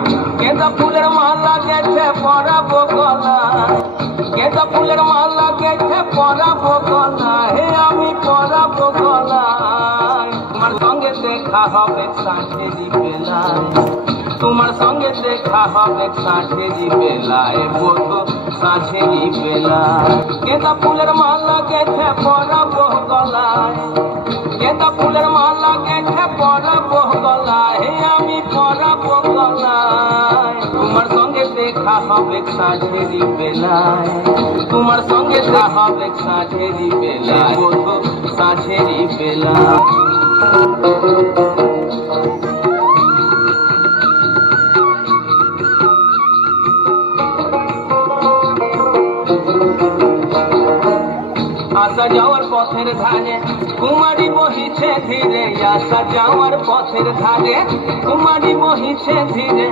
गेंदा फूलेर माला गेছে পরাবো গলায়, गेंदा फूलेर माला गेছে পরাবো গলায়, হে আমি পরাবো গলায়। তোমার সঙ্গে দেখা হবে সাঁঝেরি বেলায়, তোমার সঙ্গে দেখা হবে সাঁঝেরি বেলায়, বসো সাঁঝেরি বেলায়। गेंदा फूलेर माला गेছে পরাবো গলায়, गेंदा फूलेर माला गेছে পরাবো গলায়, হে আমি পরাবো গলায়। তোমার সঙ্গে দেখা হবে সাঁঝেরি বেলায়, তোমার সঙ্গে দেখা হবে সাঁঝেরি বেলায়, বসো সাঁঝেরি বেলায়। আসা যাওয়ার পথের ধারে কুমারী বহিছে ধীরে, আসা যাওয়ার পথের ধারে কুমারী বহিছে ধীরে।